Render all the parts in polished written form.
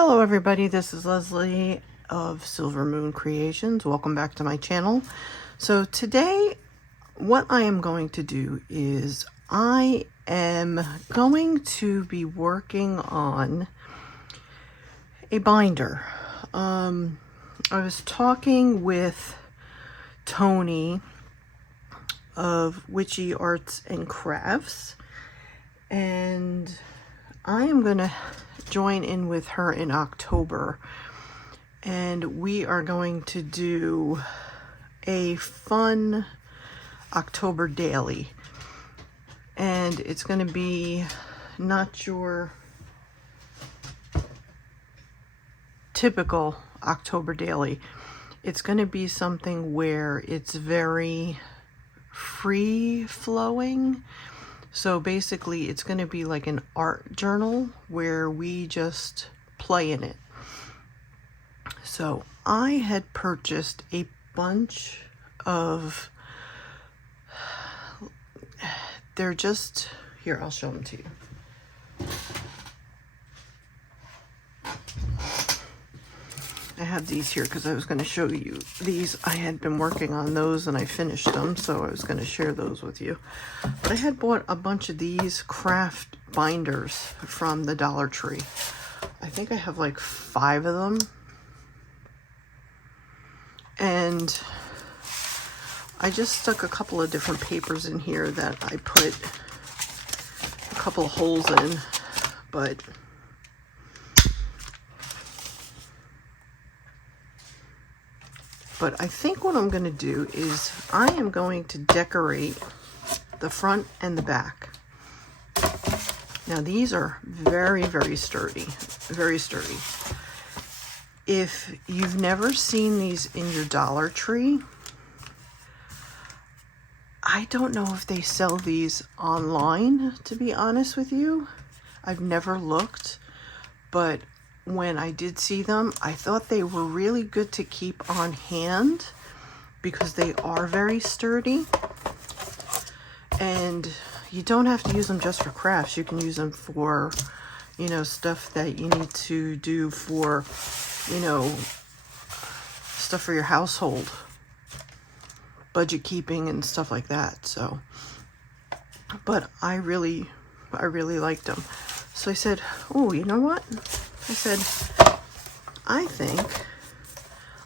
Hello everybody, this is Leslie of Silver Moon Creations. Welcome back to my channel. So today what I am going to do is I am going to be working on a binder. I was talking with Tony of Witchy Arts and Crafts, and I am going to join in with her in October, and we are going to do a fun October daily, and it's going to be not your typical October daily. It's going to be something where it's very free flowing. So basically it's going to be like an art journal where we just play in it. So I had purchased a bunch of, they're just, here, I'll show them to you. I have these here because I was going to show you these. I had been working on those and I finished them, so I was going to share those with you. But I had bought a bunch of these craft binders from the Dollar Tree. I think I have like 5 of them. And I just stuck a couple of different papers in here that I put a couple of holes in, but I think what I'm going to do is I am going to decorate the front and the back. Now these are very, very sturdy, very sturdy. If you've never seen these in your Dollar Tree, I don't know if they sell these online, to be honest with you. I've never looked, but when I did see them, I thought they were really good to keep on hand because they are very sturdy. And you don't have to use them just for crafts. You can use them for, you know, stuff that you need to do for, you know, stuff for your household, budget keeping and stuff like that. So, but I really liked them. So I said, oh, you know what? I said, I think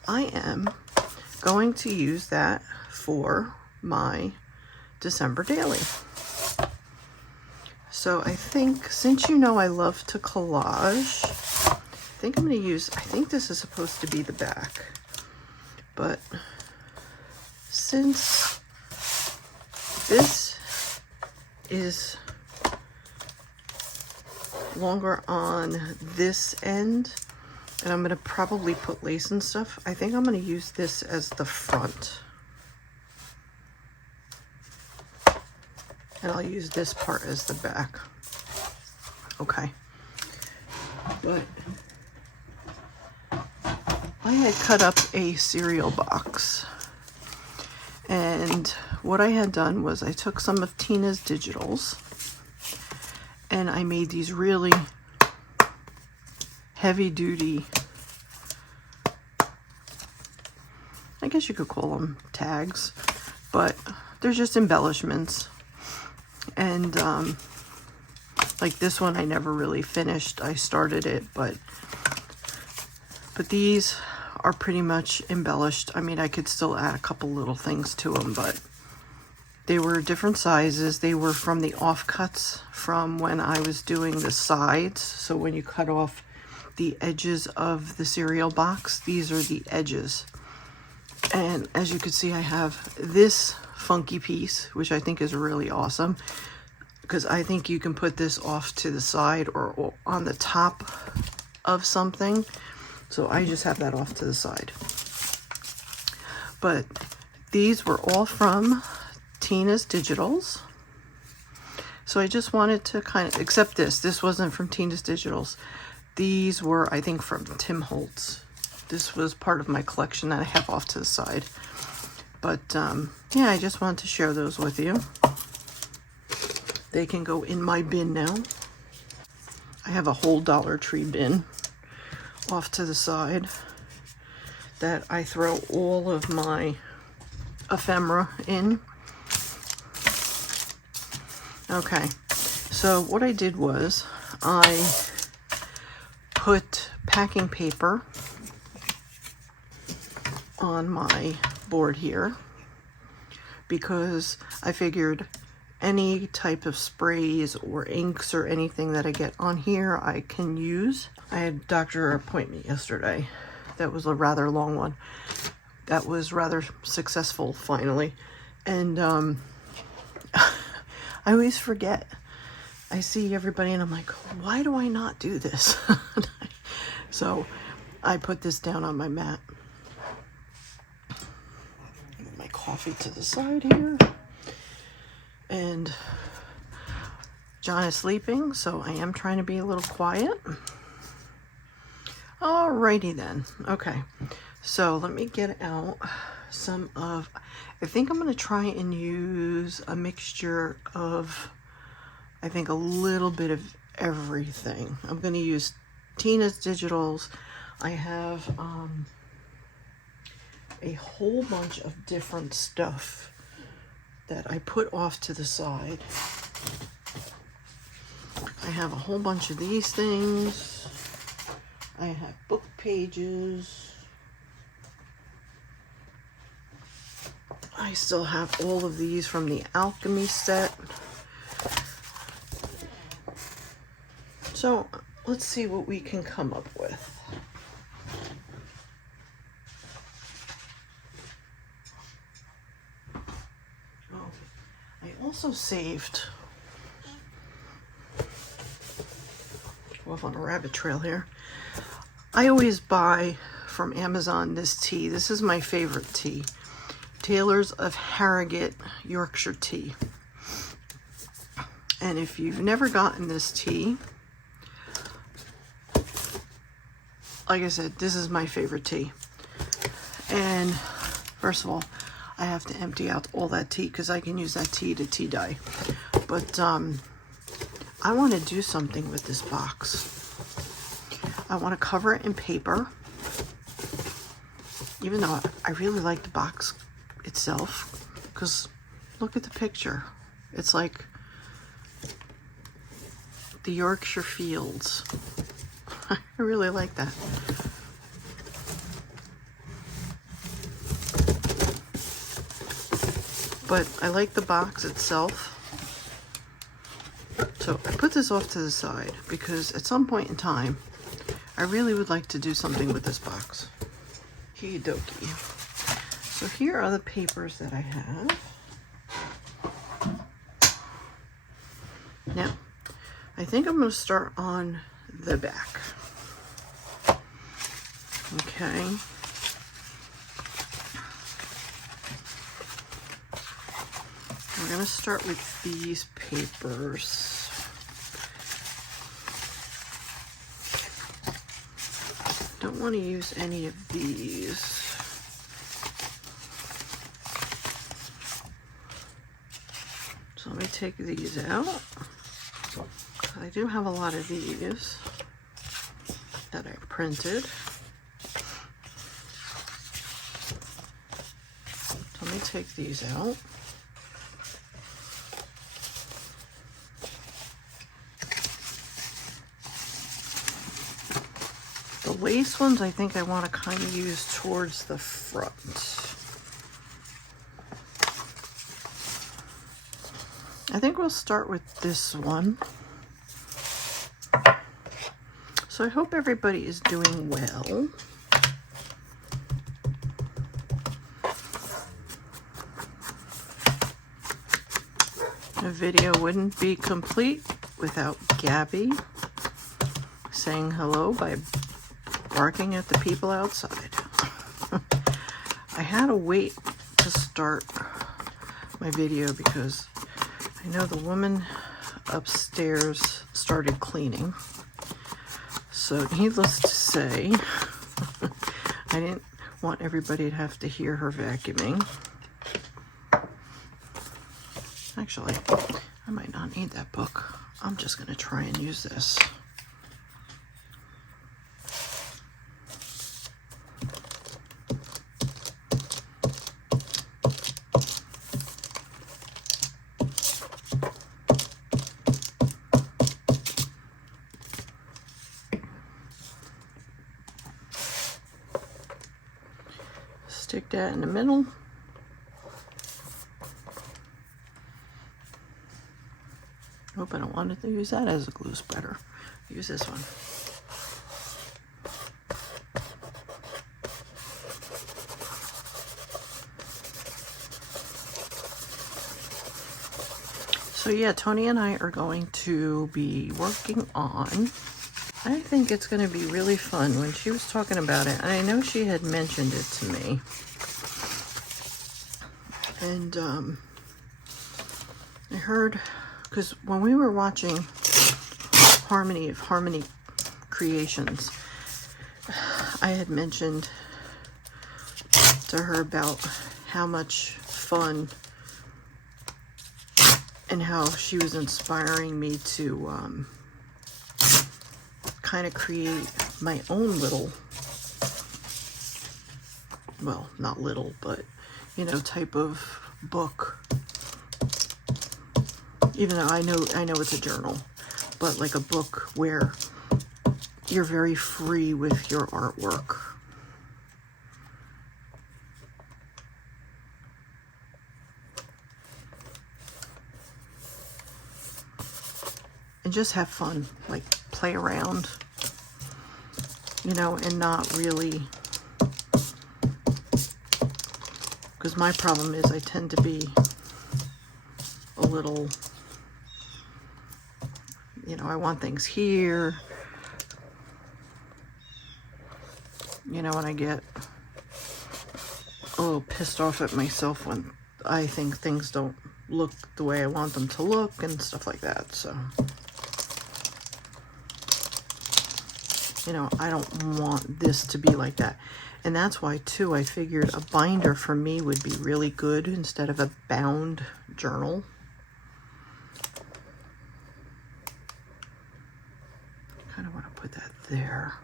I am going to use that for my December daily. So I think, since you know I love to collage, I think I'm going to use, I think this is supposed to be the back, but since this is longer on this end, and I'm going to probably put lace and stuff, I think I'm going to use this as the front, and I'll use this part as the back. Okay, but I had cut up a cereal box, and what I had done was I took some of Tina's digitals and I made these really heavy duty, I guess you could call them tags, but they're just embellishments. And like this one I never really finished. I started it, but these are pretty much embellished. I mean, I could still add a couple little things to them, but they were different sizes. They were from the offcuts from when I was doing the sides. So when you cut off the edges of the cereal box, these are the edges. And as you can see, I have this funky piece, which I think is really awesome, because I think you can put this off to the side or on the top of something. So I just have that off to the side. But these were all from Tina's Digitals. So I just wanted to kind of, except this wasn't from Tina's Digitals. These were, I think, from Tim Holtz. This was part of my collection that I have off to the side. But yeah, I just wanted to share those with you. They can go in my bin now. I have a whole Dollar Tree bin off to the side that I throw all of my ephemera in. Okay, so what I did was I put packing paper on my board here because I figured any type of sprays or inks or anything that I get on here I can use. I had a doctor appointment yesterday. That was a rather long one. That was rather successful finally. And I always forget. I see everybody and I'm like, why do I not do this? So I put this down on my mat. Move my coffee to the side here. And John is sleeping, so I am trying to be a little quiet. Alrighty then. Okay, so let me get out some of, I think I'm going to try and use a mixture of, I think, a little bit of everything. I'm going to use Tina's Digitals. I have a whole bunch of different stuff that I put off to the side. I have a whole bunch of these things. I have book pages. I still have all of these from the alchemy set. So let's see what we can come up with. I also saved, off on a rabbit trail here. I always buy from Amazon this tea. This is my favorite tea. Taylor's of Harrogate Yorkshire tea. And if you've never gotten this tea, like I said, this is my favorite tea. And first of all, I have to empty out all that tea because I can use that tea to tea dye. But I want to do something with this box. I want to cover it in paper. Even though I really like the box itself, because look at the picture. It's like the Yorkshire fields. I really like that. But I like the box itself. So I put this off to the side because at some point in time, I really would like to do something with this box. Okie dokie. So here are the papers that I have. Now, I think I'm going to start on the back. Okay. We're going to start with these papers. Don't want to use any of these. So let me take these out. I do have a lot of these that I printed. So let me take these out. The lace ones I think I want to kind of use towards the front. I think we'll start with this one. So I hope everybody is doing well. The video wouldn't be complete without Gabby saying hello by barking at the people outside. I had to wait to start my video because I know the woman upstairs started cleaning. So needless to say, I didn't want everybody to have to hear her vacuuming. Actually, I might not need that book. I'm just going to try and use this. that in the middle. Hope I don't want to use that as a glue spreader. Use this one. So yeah, Tony and I are going to be working on, I think it's going to be really fun. When she was talking about it, I know she had mentioned it to me. And I heard, because when we were watching Harmony Creations, I had mentioned to her about how much fun and how she was inspiring me to kind of create my own little, well, not little, but, you know, type of book. Even though I know it's a journal, but like a book where you're very free with your artwork. And just have fun, like play around, you know, and not really, because my problem is I tend to be a little, you know, I want things here, you know, and I get a little pissed off at myself when I think things don't look the way I want them to look and stuff like that. So, you know, I don't want this to be like that. And that's why, too, I figured a binder for me would be really good instead of a bound journal. Kind of want to put that there.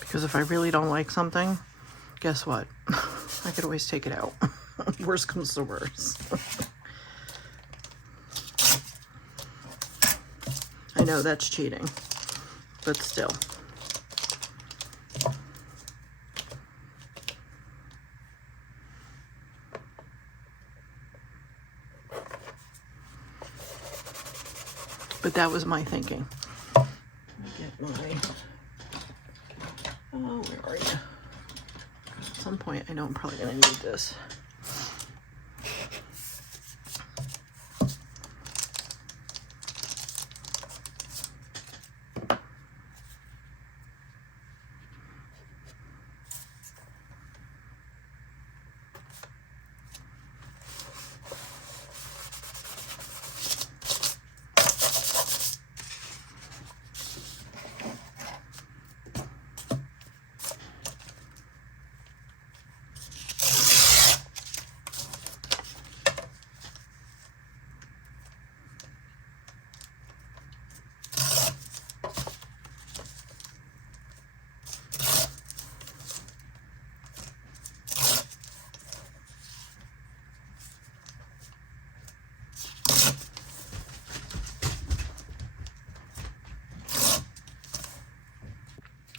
Because if I really don't like something, guess what? I could always take it out. Worst comes to worst. I know that's cheating, but still. But that was my thinking. Let me get my, oh, where are you? At some point, I know I'm probably gonna need this.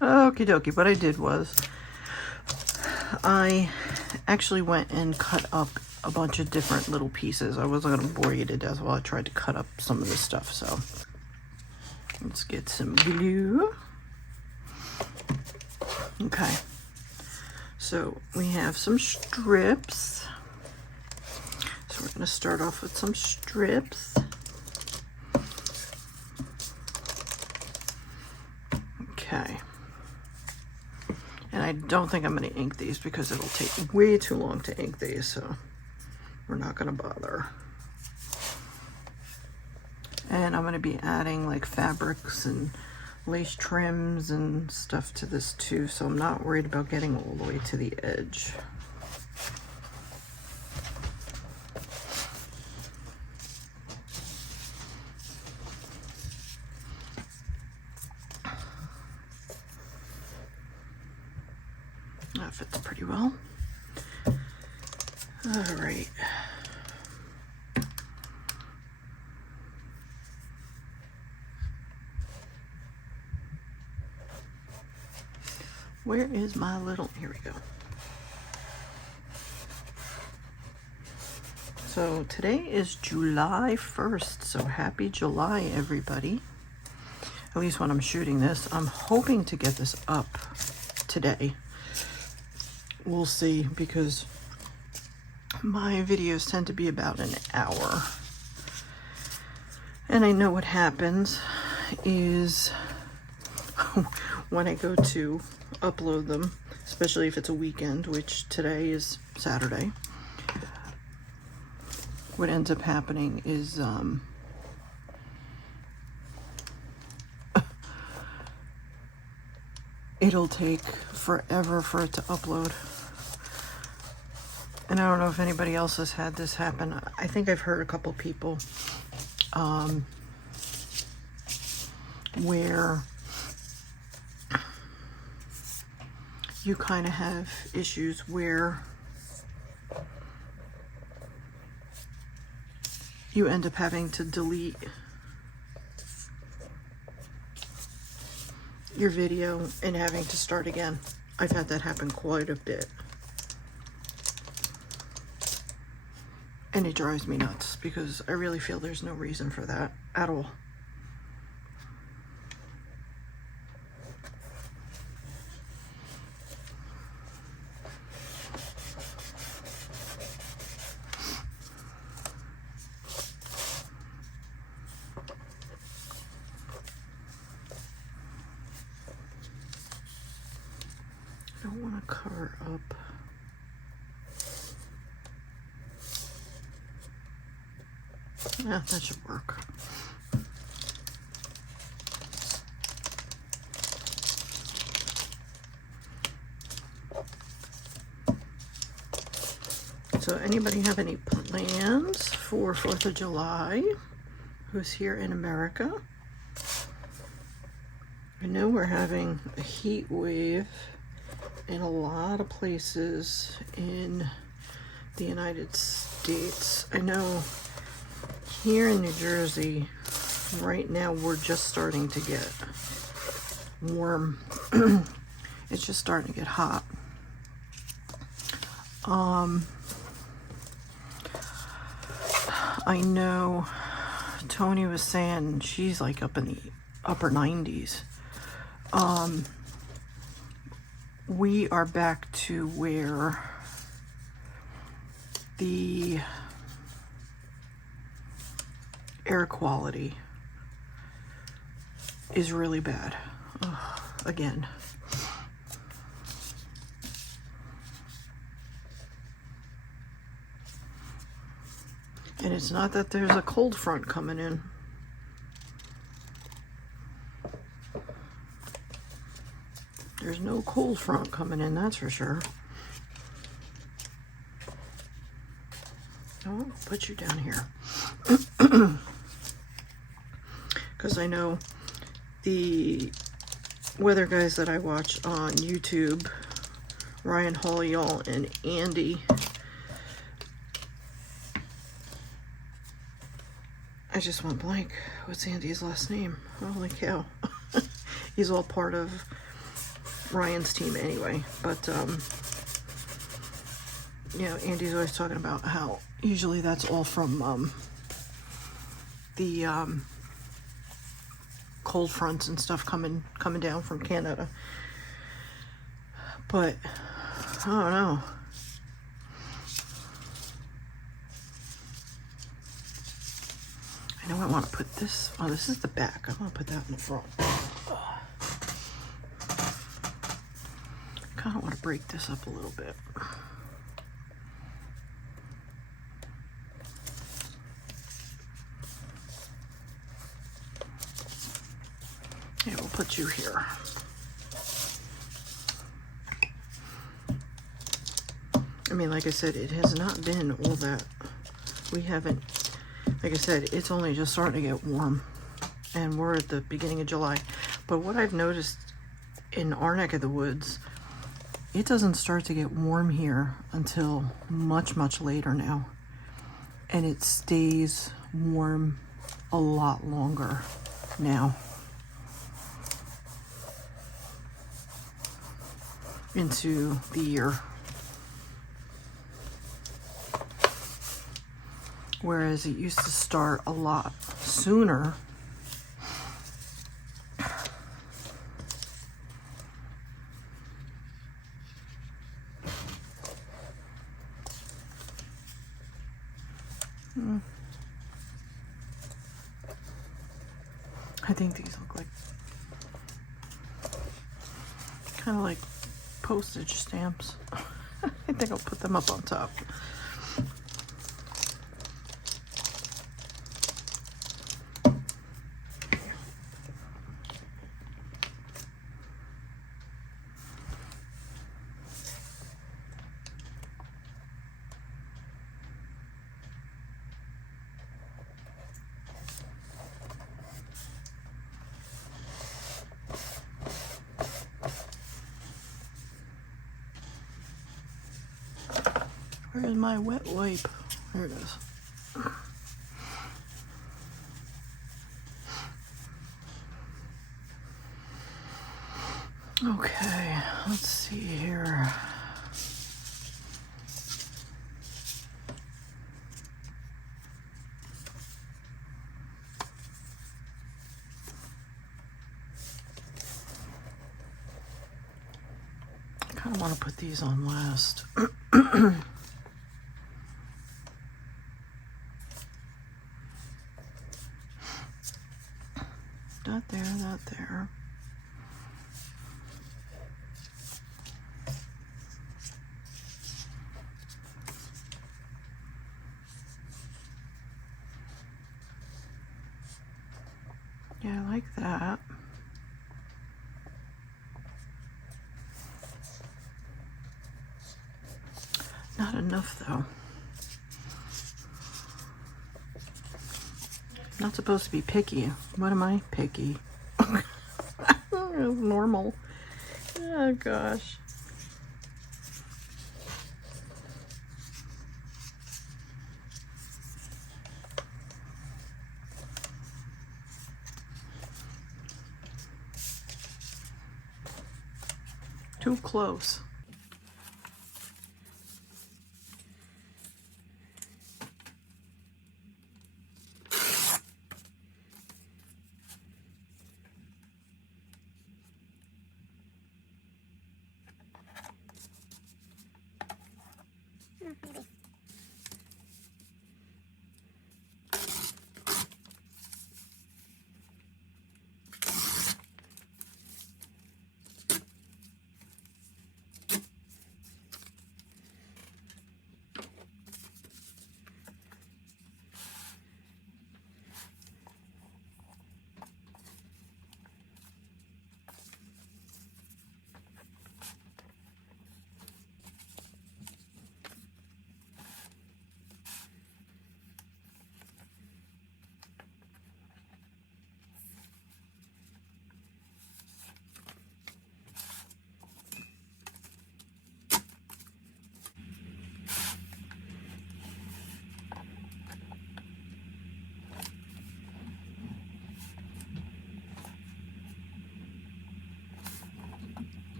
Okie dokie, what I did was I actually went and cut up a bunch of different little pieces. I wasn't going to bore you to death while I tried to cut up some of this stuff, so let's get some glue. Okay, so we have some strips. So we're going to start off with some strips. Okay. And I don't think I'm going to ink these because it'll take way too long to ink these, so we're not going to bother. And I'm going to be adding like fabrics and lace trims and stuff to this too, so I'm not worried about getting all the way to the edge. That fits pretty well. All right. Where is my little, here we go. So today is July 1st, so happy July, everybody. At least when I'm shooting this. I'm hoping to get this up today. We'll see, because my videos tend to be about an hour. And I know what happens is when I go to upload them, especially if it's a weekend, which today is Saturday, what ends up happening is it'll take forever for it to upload. And I don't know if anybody else has had this happen. I think I've heard a couple people where you kind of have issues where you end up having to delete your video and having to start again. I've had that happen quite a bit. And it drives me nuts because I really feel there's no reason for that at all. I don't want to cover up. Yeah, that should work. So anybody have any plans for 4th of July who's here in America? I know we're having a heat wave in a lot of places in the United States. I know here in New Jersey, right now, we're just starting to get warm. It's just starting to get hot. I know Tony was saying she's like up in the upper 90s. We are back to where the air quality is really bad. Again. And it's not that there's a cold front coming in. There's no cold front coming in, that's for sure. I'll put you down here. Because I know the weather guys that I watch on YouTube, Ryan Hall and Andy, I just went blank. What's Andy's last name? Holy cow. He's all part of Ryan's team anyway. But, you know, Andy's always talking about how usually that's all from the cold fronts and stuff coming down from Canada. But I don't know. I know I want to put this, oh, this is the back. I want to put that in the front. I kind of want to break this up a little bit. Yeah, we'll put you here. I mean, like I said, it has not been all that. We haven't, like I said, it's only just starting to get warm. And we're at the beginning of July. But what I've noticed in our neck of the woods, it doesn't start to get warm here until much, much later now. And it stays warm a lot longer now. into the year. Whereas it used to start a lot sooner. I think these look like kind of like postage stamps. I think I'll put them up on top. Where's my wet wipe? There it is. Okay, let's see here. I kind of want to put these on last. Not there, not there. Yeah, I like that. Not enough though. Not supposed to be picky. What am I? Picky. Normal. Oh gosh. Too close.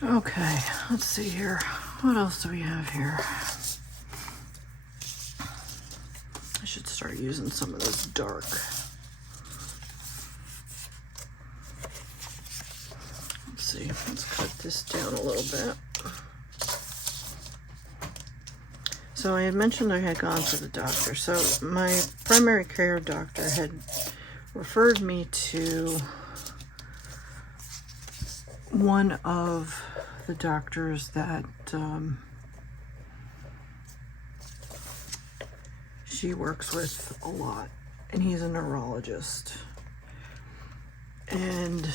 Okay, let's see here. What else do we have here? I should start using some of this dark. Let's see, let's cut this down a little bit. So I had mentioned I had gone to the doctor. So my primary care doctor had referred me to one of the doctors that she works with a lot, and he's a neurologist. And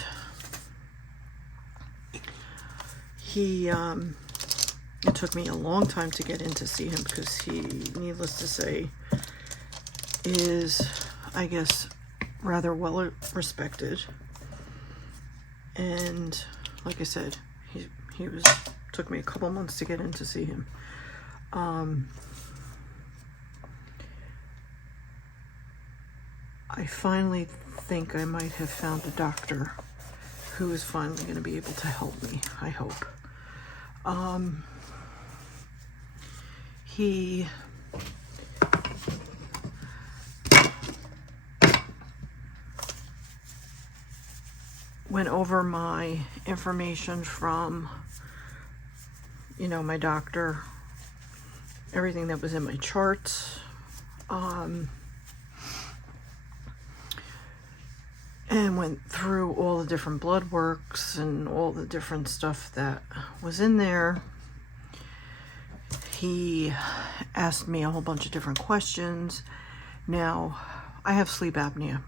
he it took me a long time to get in to see him because he, needless to say, is, I guess, rather well respected. And like I said, he was took me a couple months to get in to see him. I finally think I might have found a doctor who is finally going to be able to help me, I hope. He went over my information from, you know, my doctor, everything that was in my charts, and went through all the different blood works and all the different stuff that was in there. He asked me a whole bunch of different questions. Now, I have sleep apnea.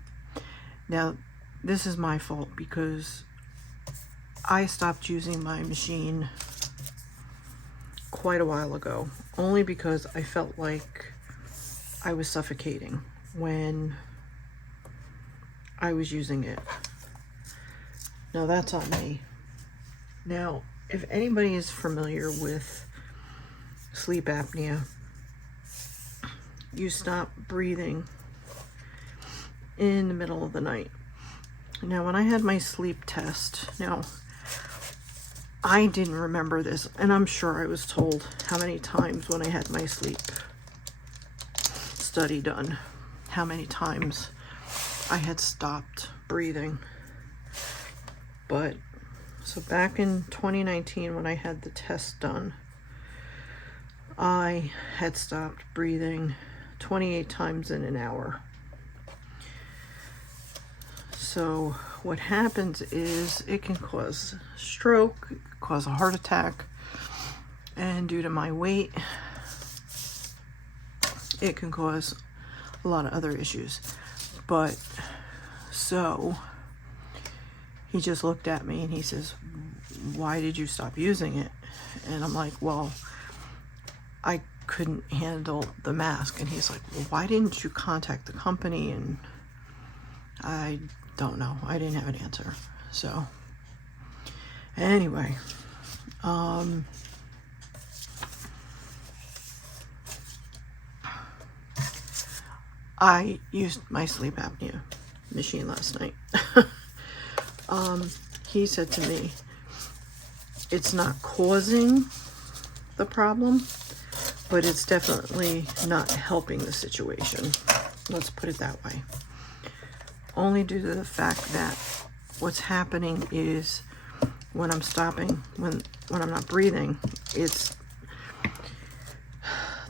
Now, this is my fault because I stopped using my machine quite a while ago, only because I felt like I was suffocating when I was using it. Now, that's on me. Now, if anybody is familiar with sleep apnea, you stop breathing in the middle of the night. Now, when I had my sleep test, now, I didn't remember this, and I'm sure I was told how many times when I had my sleep study done, how many times I had stopped breathing. But, so back in 2019 when I had the test done, I had stopped breathing 28 times in an hour. So what happens is it can cause stroke, it can cause a heart attack, and due to my weight, it can cause a lot of other issues. But so he just looked at me and he says, "Why did you stop using it?" And I'm like, "Well, I couldn't handle the mask." And he's like, "Well, why didn't you contact the company?" And I don't know. I didn't have an answer. So anyway, I used my sleep apnea machine last night. He said to me, it's not causing the problem, but it's definitely not helping the situation. Let's put it that way. Only due to the fact that what's happening is when I'm stopping, when I'm not breathing, it's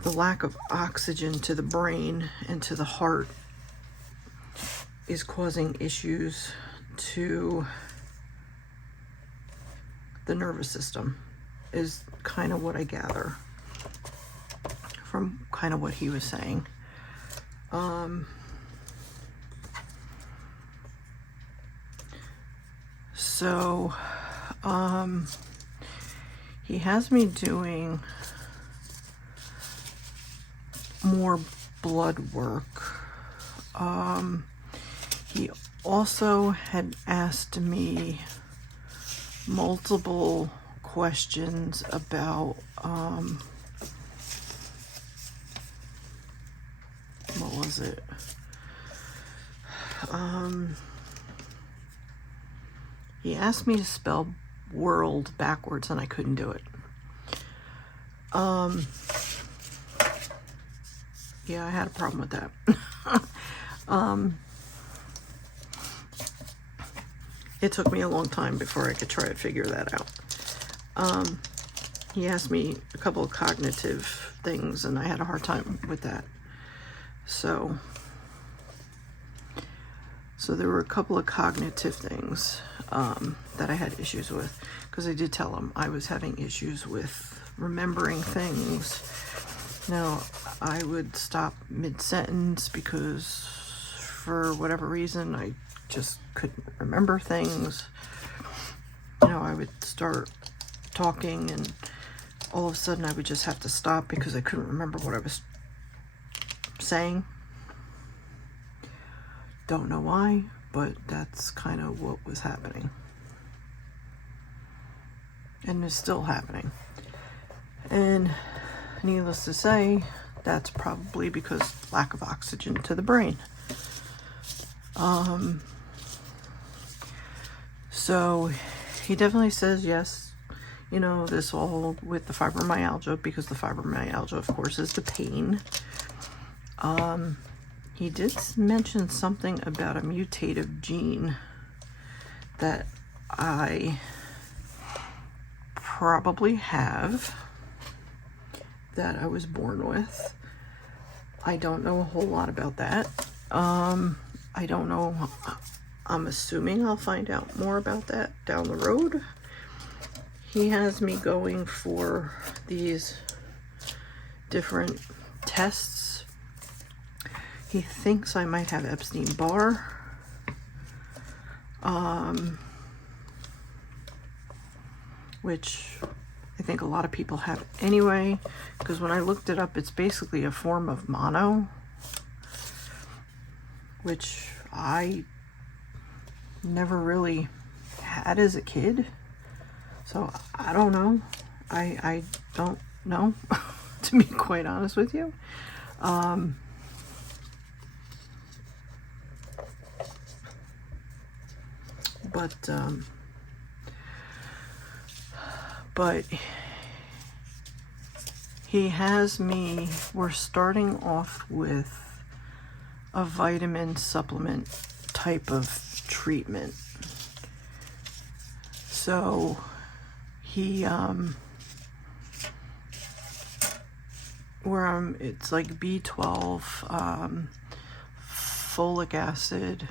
the lack of oxygen to the brain and to the heart is causing issues to the nervous system, is kind of what I gather from kind of what he was saying. So he has me doing more blood work. He also had asked me multiple questions about what was it? He asked me to spell world backwards and I couldn't do it. Yeah, I had a problem with that. It took me a long time before I could try to figure that out. he asked me a couple of cognitive things, and I had a hard time with that. So there were a couple of cognitive things that I had issues with, because I did tell him I was having issues with remembering things. Now, I would stop mid-sentence because for whatever reason I just couldn't remember things. You know, I would start talking and all of a sudden I would just have to stop because I couldn't remember what I was saying. Don't know why, but that's kind of what was happening. And is still happening. And needless to say, that's probably because lack of oxygen to the brain. So he definitely says yes, you know, this all with the fibromyalgia, because the fibromyalgia, of course, is the pain. He did mention something about a mutative gene that I probably have, that I was born with. I don't know a whole lot about that. I don't know. I'm assuming I'll find out more about that down the road. He has me going for these different tests. He thinks I might have Epstein-Barr. Which I think a lot of people have anyway, because when I looked it up, it's basically a form of mono, which I never really had as a kid. So I don't know. I don't know, to be quite honest with you. But he has me, we're starting off with a vitamin supplement type of treatment. So he, it's like B12, folic acid,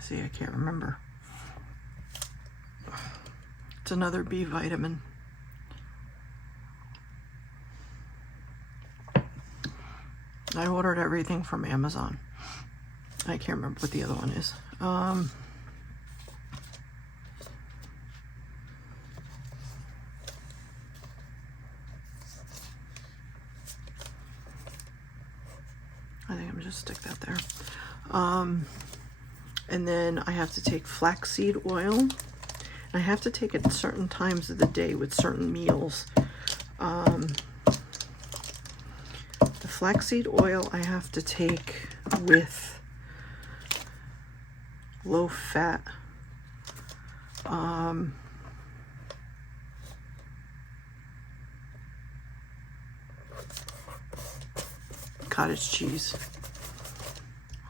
see, I can't remember. It's another B vitamin. I ordered everything from Amazon. I can't remember what the other one is. I think I'm just stick that there. And then I have to take flaxseed oil. I have to take it at certain times of the day with certain meals. The flaxseed oil I have to take with low fat. Cottage cheese.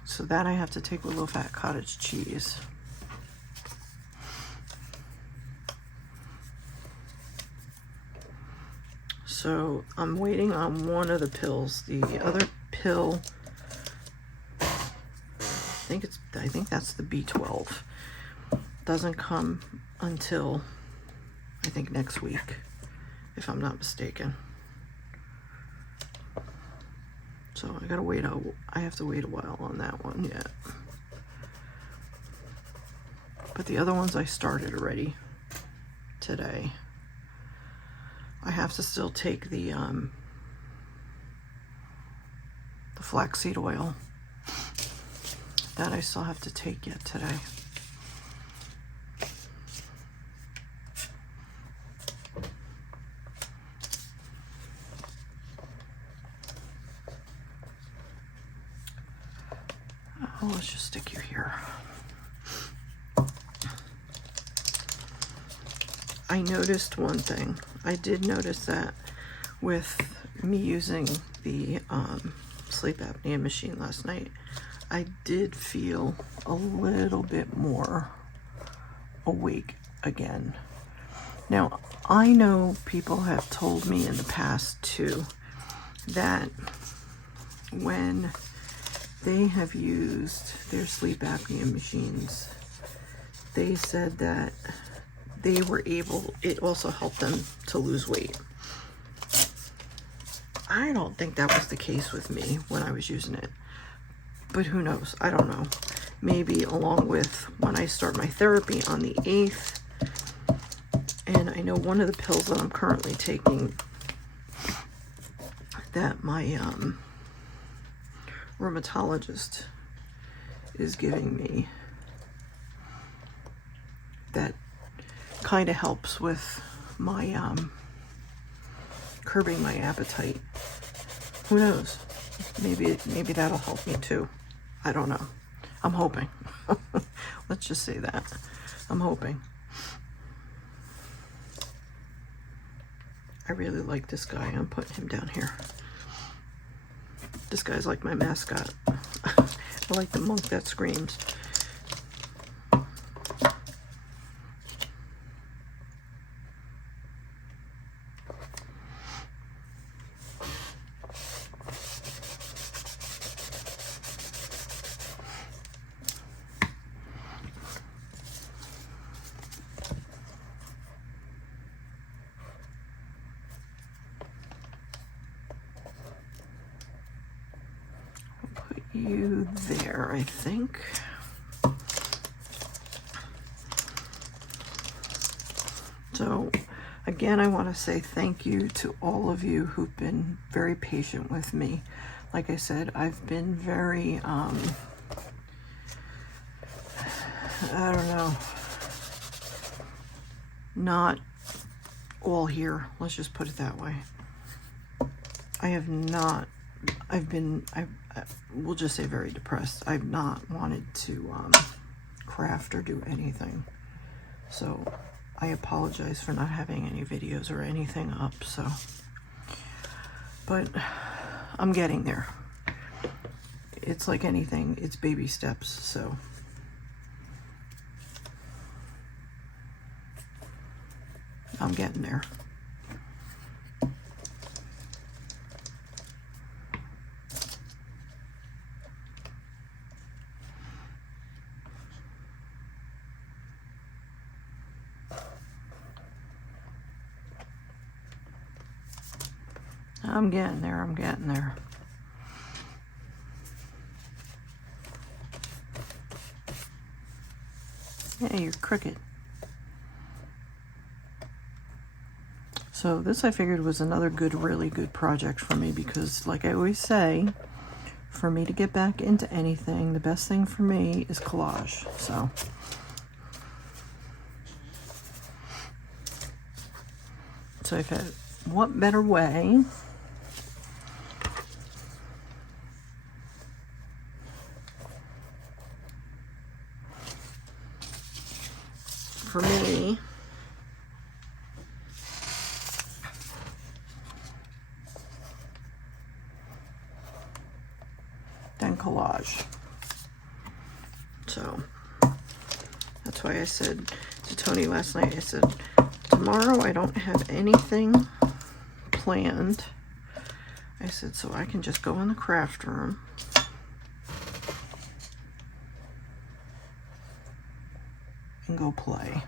So that I have to take with low-fat cottage cheese. So I'm waiting on one of the pills. The other pill, I think that's the B12. Doesn't come until I think next week, if I'm not mistaken. So I gotta wait I have to wait a while on that one yet. But the other ones I started already today. I have to still take the flaxseed oil. That I still have to take yet today. Oh, let's just stick you here. I noticed one thing. I did notice that with me using the sleep apnea machine last night, I did feel a little bit more awake again. Now, I know people have told me in the past too that when they have used their sleep apnea machines, they said that they were able, it also helped them to lose weight. I don't think that was the case with me when I was using it, but who knows? I don't know. Maybe along with when I start my therapy on the 8th, and I know one of the pills that I'm currently taking that my rheumatologist is giving me, that kind of helps with my curbing my appetite. Who knows? Maybe that'll help me too. I don't know. I'm hoping. Let's just say that. I'm hoping. I really like this guy. I'm putting him down here. This guy's like my mascot. I like the monk that screams. You there, I think. So again, I want to say thank you to all of you who've been very patient with me. Like I said, I've been very I don't know, not all here, let's just put it that way. We'll just say very depressed. I've not wanted to craft or do anything. So I apologize for not having any videos or anything up. So, but I'm getting there. It's like anything, it's baby steps. So I'm getting there. I'm getting there, I'm getting there. Yeah, you're crooked. So this I figured was another really good project for me because like I always say, for me to get back into anything, the best thing for me is collage. So I thought, what better way for me than collage. So that's why I said to Tony last night, I said, tomorrow I don't have anything planned. I said, so I can just go in the craft room and go play.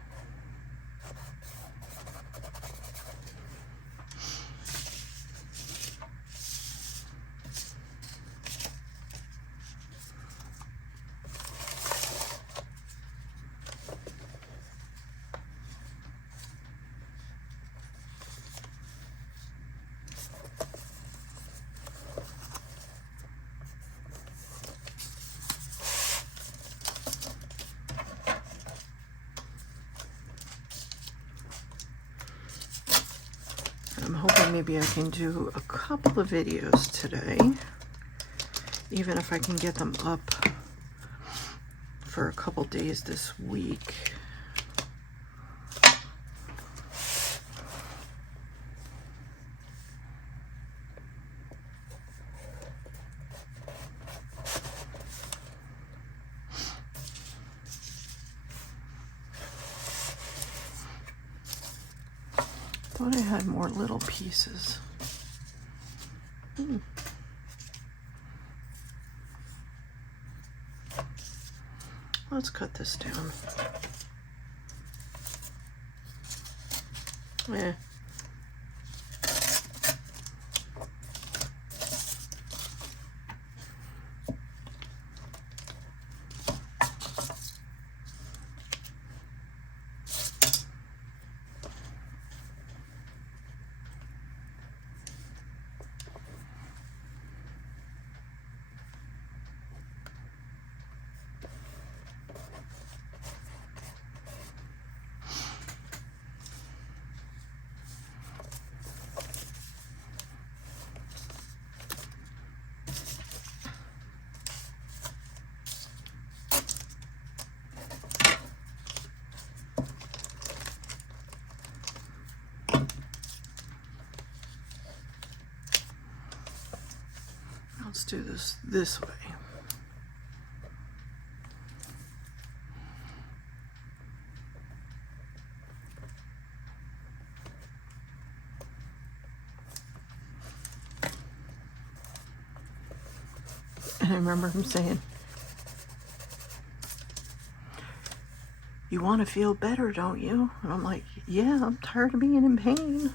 I'm hoping maybe I can do a couple of videos today, even if I can get them up for a couple days this week. Thought I had more little pieces. Let's cut this down. Yeah. Let's do this way. And I remember him saying, "You want to feel better, don't you?" And I'm like, "Yeah, I'm tired of being in pain."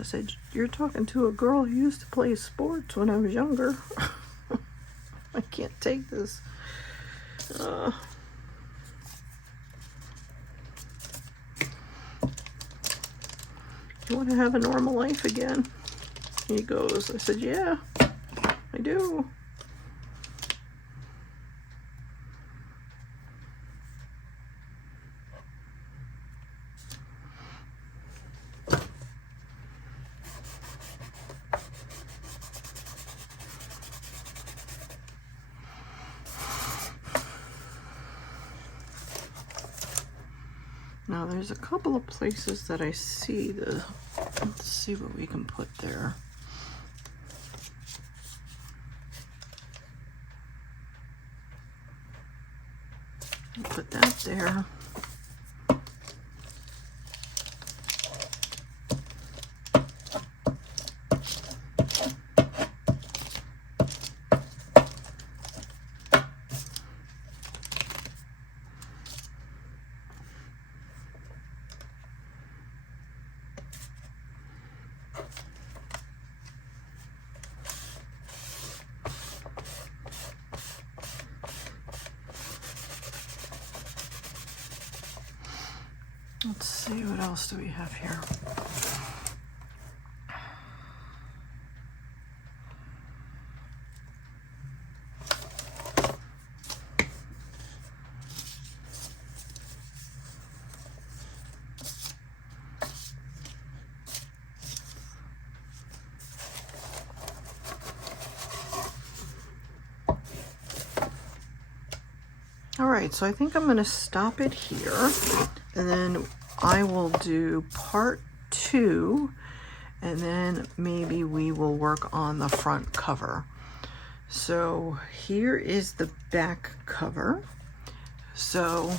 I said, "You're talking to a girl who used to play sports when I was younger." I can't take this. You want to have a normal life again? He goes. I said, "Yeah, I do." Now there's a couple of places that I see let's see what we can put there. I'll put that there. Let's see, what else do we have here? All right, so I think I'm going to stop it here, and then I will do part 2, and then maybe we will work on the front cover. So here is the back cover. So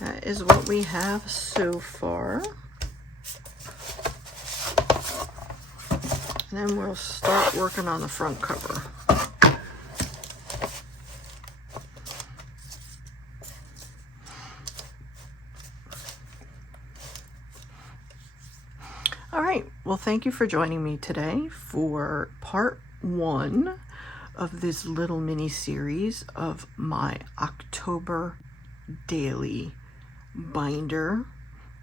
that is what we have so far. And then we'll start working on the front cover. All right, well, thank you for joining me today for part 1 of this little mini series of my October daily binder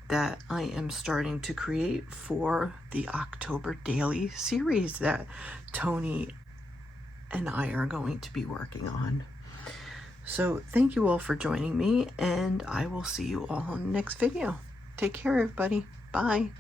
that I am starting to create for the October daily series that Tony and I are going to be working on. So thank you all for joining me, and I will see you all in the next video. Take care, everybody. Bye.